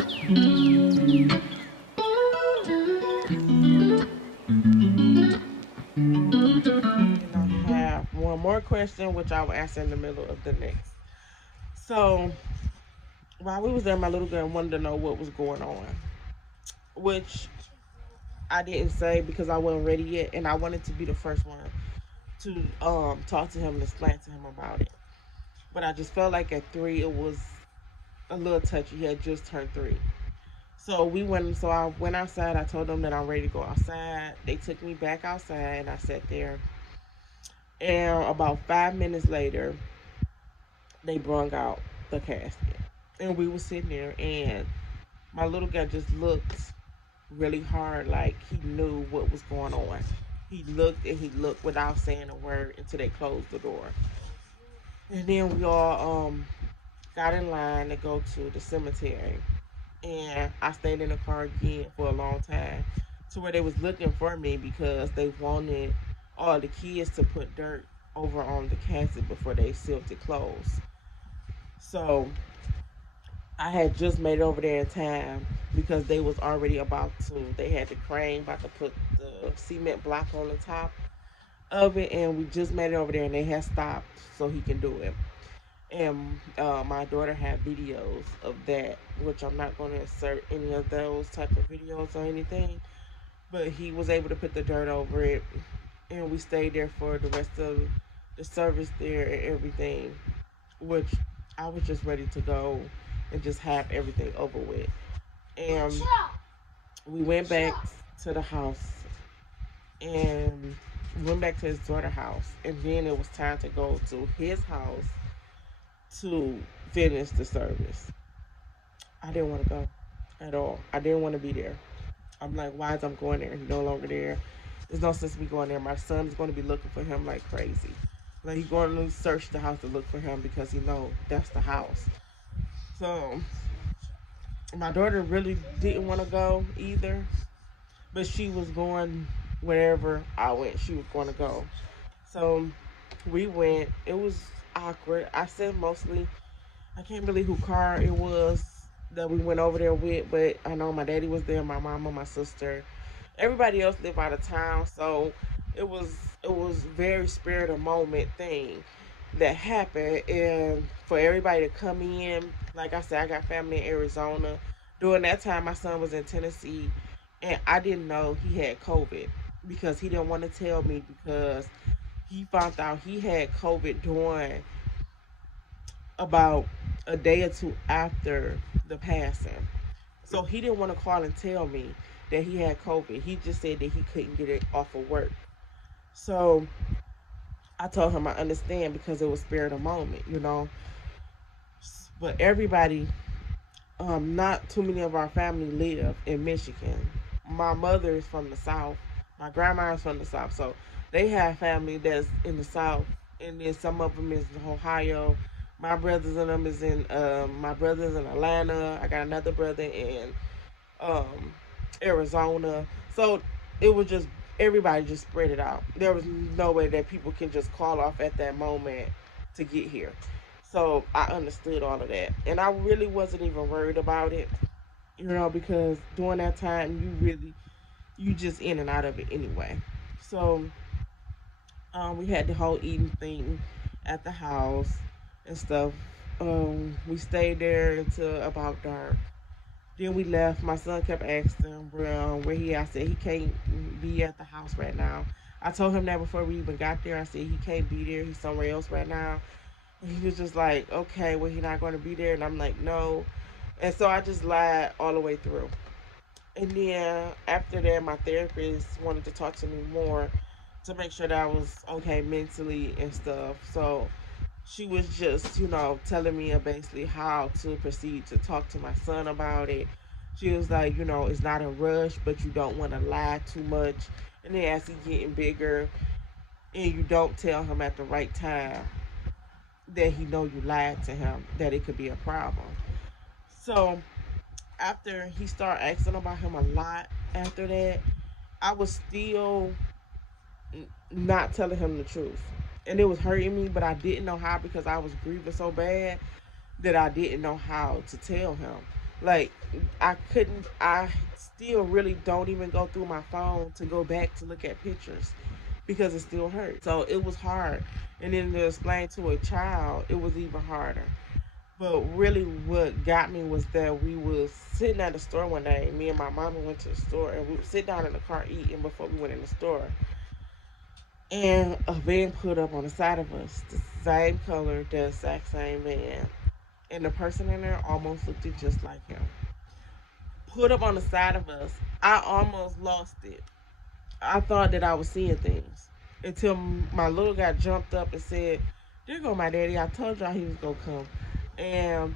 And I have one more question, which I will answer in the middle of the next. So while we was there, my little girl wanted to know what was going on, which I didn't say because I wasn't ready yet, and I wanted to be the first one to talk to him and explain to him about it. But I just felt like at 3 it was a little touchy. He had just turned 3. So we went. So I went outside. I told them that I'm ready to go outside. They took me back outside, and I sat there. And about 5 minutes later, they brung out the casket, and we were sitting there. And my little guy just looked really hard, like he knew what was going on. He looked and he looked without saying a word until they closed the door. And then we all got in line to go to the cemetery. And I stayed in the car again for a long time to where they was looking for me because they wanted all the kids to put dirt over on the casket before they sealed it closed. So I had just made it over there in time because they was already about to. They had the crane about to put the cement block on the top of it, and we just made it over there, and they had stopped so he can do it. And my daughter had videos of that, which I'm not going to insert any of those type of videos or anything. But he was able to put the dirt over it, and we stayed there for the rest of the service there and everything, which I was just ready to go and just have everything over with. And we went back to the house and went back to his daughter's house, and then it was time to go to his house to finish the service. I didn't want to go at all. I didn't want to be there. I'm like, why is I'm going there? He's no longer there. There's no sense me going there. My son's going to be looking for him like crazy. Like he's going to search the house to look for him because he know that's the house. So my daughter really didn't want to go either, but she was going wherever I went. She was going to go. So we went. It was awkward. I said mostly I can't believe who car it was that we went over there with, but I know my daddy was there, my mama, my sister, everybody else lived out of town, so it was very spirit of moment thing that happened, and for everybody to come in, like I said, I got family in Arizona. During that time, my son was in Tennessee, and I didn't know he had COVID because he didn't want to tell me because he found out he had COVID during about a day or two after the passing. So he didn't want to call and tell me that he had COVID. He just said that he couldn't get it off of work. So I told him I understand because it was spirit of moment, you know. But everybody, not too many of our family live in Michigan. My mother is from the South. My grandma is from the South. So they have family that's in the South, and then some of them is in Ohio. My brothers and them is in my brothers in Atlanta. I got another brother in um, Arizona. So it was just everybody just spread it out. There was no way that people can just call off at that moment to get here. So I understood all of that, and I really wasn't even worried about it, you know, because during that time you just in and out of it anyway. So we had the whole eating thing at the house and stuff. We stayed there until about dark. Then we left. My son kept asking where he. I said he can't be at the house right now. I told him that before we even got there. I said he can't be there. He's somewhere else right now. And he was just like, okay, well he's not going to be there. And I'm like, no. And so I just lied all the way through. And then after that, my therapist wanted to talk to me more to make sure that I was okay mentally and stuff. So she was just, telling me basically how to proceed to talk to my son about it. She was like, it's not a rush, but you don't want to lie too much. And then as he's getting bigger and you don't tell him at the right time that he know you lied to him, that it could be a problem. So after he started asking about him a lot after that, I was still not telling him the truth. And it was hurting me, but I didn't know how because I was grieving so bad that I didn't know how to tell him. Like, I still really don't even go through my phone to go back to look at pictures because it still hurts. So it was hard. And then to explain to a child, it was even harder. But really, what got me was that we was sitting at the store one day. Me and my mama went to the store, and we would sit down in the car eating before we went in the store. And a van put up on the side of us, the same color, the exact same van. And the person in there almost looked just like him. Put up on the side of us. I almost lost it. I thought that I was seeing things until my little guy jumped up and said, "There go my daddy. I told y'all he was gonna come." And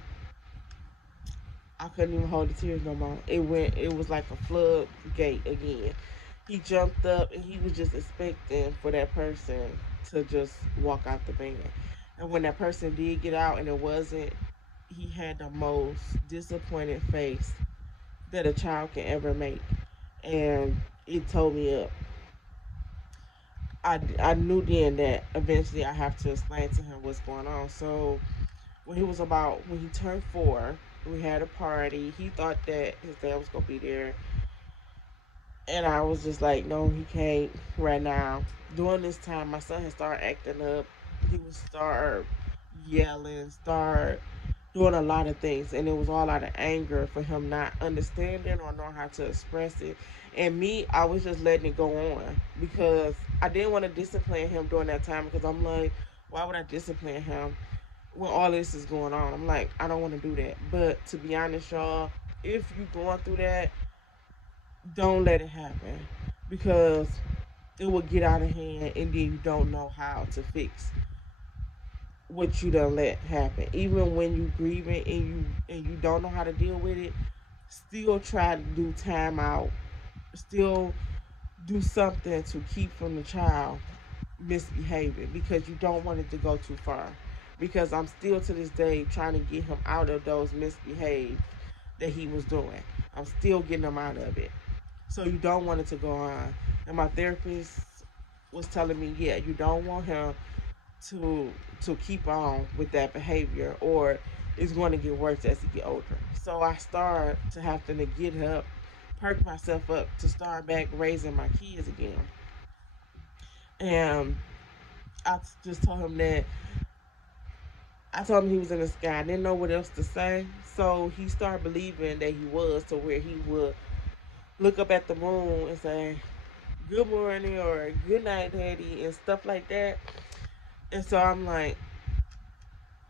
I couldn't even hold the tears no more. It was like a floodgate again. He jumped up and he was just expecting for that person to just walk out the van. And when that person did get out and it wasn't, he had the most disappointed face that a child can ever make. And it tore me up. I knew then that eventually I have to explain to him what's going on. So when he turned 4, we had a party. He thought that his dad was gonna be there, and I was just like, no, he can't right now. During this time, my son had started acting up. He would start yelling, start doing a lot of things, and it was all out of anger for him not understanding or knowing how to express it. And me, I was just letting it go on because I didn't want to discipline him during that time because I'm like, why would I discipline him when all this is going on? I'm like, I don't want to do that. But to be honest, y'all, if you are going through that, don't let it happen because it will get out of hand and then you don't know how to fix what you done let happen. Even when you grieving and you don't know how to deal with it, still try to do time out. Still do something to keep from the child misbehaving because you don't want it to go too far. Because I'm still to this day trying to get him out of those misbehaves that he was doing. I'm still getting him out of it. So you don't want it to go on. And my therapist was telling me, yeah, you don't want him to keep on with that behavior or it's going to get worse as he get older. So I started to have to get up, perk myself up to start back raising my kids again. And I just told him that I told him he was in the sky. I didn't know what else to say. So he started believing that he was to where he would look up at the moon and say, "Good morning" or "Good night, daddy," and stuff like that. And so I'm like,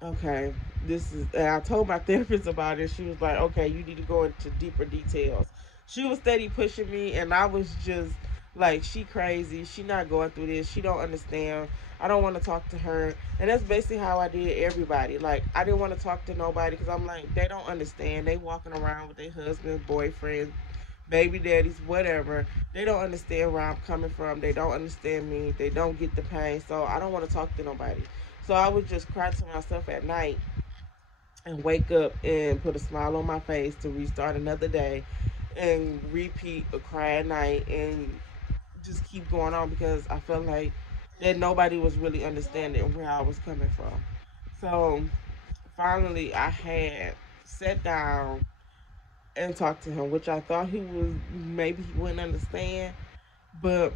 okay, this is, and I told my therapist about it. She was like, okay, you need to go into deeper details. She was steady pushing me, and I was just like, she crazy. She not going through this. She don't understand. I don't want to talk to her. And that's basically how I did everybody. Like, I didn't want to talk to nobody because I'm like, they don't understand. They walking around with their husbands, boyfriends, baby daddies, whatever. They don't understand where I'm coming from. They don't understand me. They don't get the pain. So I don't want to talk to nobody. So I would just cry to myself at night and wake up and put a smile on my face to restart another day and repeat a cry at night and just keep going on because I felt like that nobody was really understanding where I was coming from. So finally I had sat down and talked to him, which I thought he was maybe he wouldn't understand, but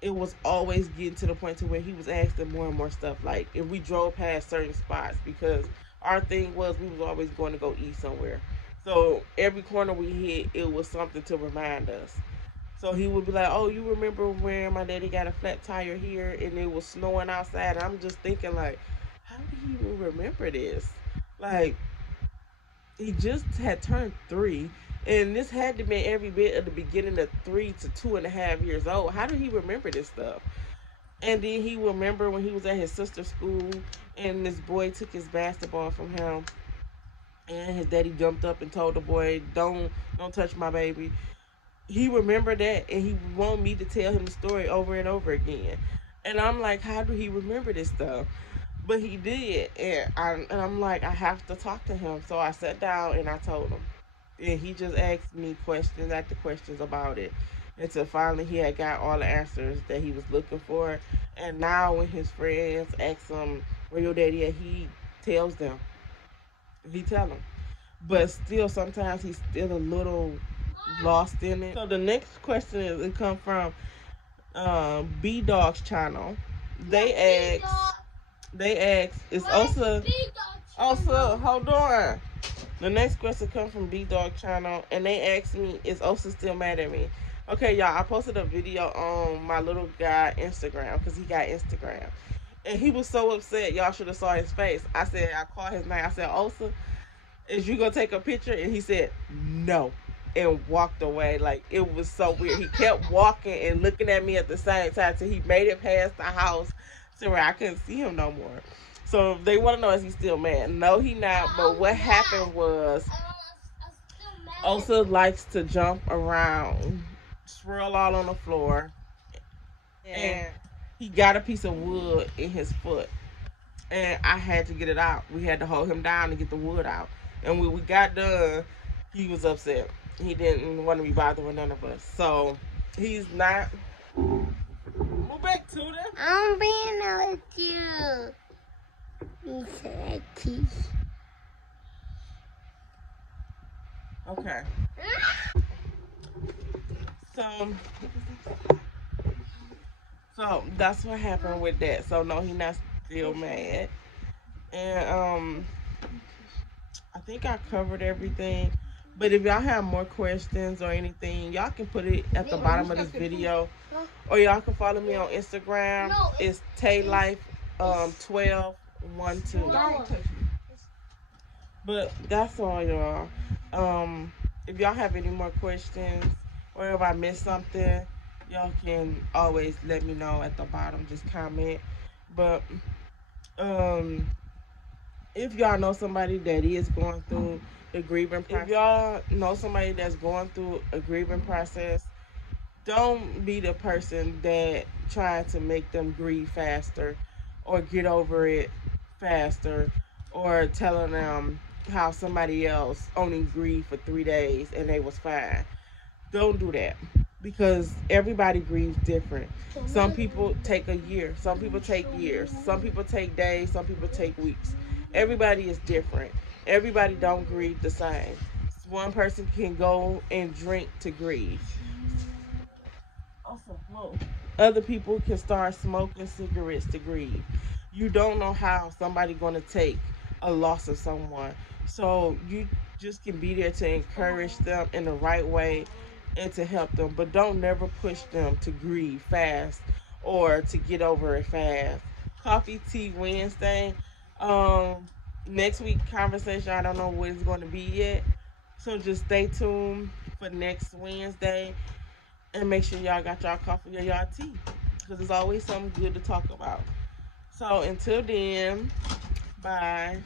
it was always getting to the point to where he was asking more and more stuff. Like if we drove past certain spots, because our thing was we was always going to go eat somewhere. So every corner we hit, it was something to remind us. So he would be like, "Oh, you remember when my daddy got a flat tire here and it was snowing outside?" And I'm just thinking like, how do he even remember this? Like he just had turned 3, and this had to be every bit of the beginning of 3 to 2.5 years old. How did he remember this stuff? And then he remember when he was at his sister's school, and this boy took his basketball from him, and his daddy jumped up and told the boy, "Don't touch my baby." He remembered that, and he wanted me to tell him the story over and over again. And I'm like, how do he remember this stuff? But he did, and I'm like, I have to talk to him. So I sat down and I told him, and he just asked me questions after questions about it, until finally he had got all the answers that he was looking for. And now when his friends ask him where your daddy at, he tells them. He tell them. but still sometimes he's still a little lost in it. So the next question is it come from B Dog's channel. They ask is Osa hold on. The next question comes from B Dog channel, and they asked me, "Is Osa still mad at me?" Okay, y'all, I posted a video on my little guy Instagram because he got Instagram, and he was so upset. Y'all should have saw his face. I called his name. I said, "Osa, is you gonna take a picture?" And he said, "No," and walked away. Like it was so weird. He kept walking and looking at me at the same time till he made it past the house to where I couldn't see him no more. So they want to know, is he still mad? No, he not. But what happened was Osa likes to jump around, swirl all on the floor, and he got a piece of wood in his foot. And I had to get it out. We had to hold him down to get the wood out. And when we got done, he was upset. He didn't want to be bothered with none of us. So he's not. Move back to them. I'm being with you. Okay. So that's what happened with that. So no, he not still mad. And I think I covered everything. But if y'all have more questions or anything, y'all can put it at the bottom of this video. Or y'all can follow me on Instagram. It's TayLife1212. But that's all, y'all. If y'all have any more questions or if I missed something, y'all can always let me know at the bottom. Just comment. But if y'all know somebody that is going through the grieving process, if y'all know somebody that's going through a grieving process, don't be the person that trying to make them grieve faster or get over it faster or telling them how somebody else only grieved for 3 days and they was fine. Don't do that because everybody grieves different. Some people take a year, some people take years, some people take days, some people take weeks. Everybody is different. Everybody don't grieve the same. One person can go and drink to grieve. Other people can start smoking cigarettes to grieve. You don't know how somebody gonna take a loss of someone. So you just can be there to encourage them in the right way and to help them. But don't never push them to grieve fast or to get over it fast. Coffee Tea Wednesday. Next week conversation, I don't know what it's gonna be yet. So just stay tuned for next Wednesday. And make sure y'all got y'all coffee or y'all tea. Because there's always something good to talk about. So until then, bye.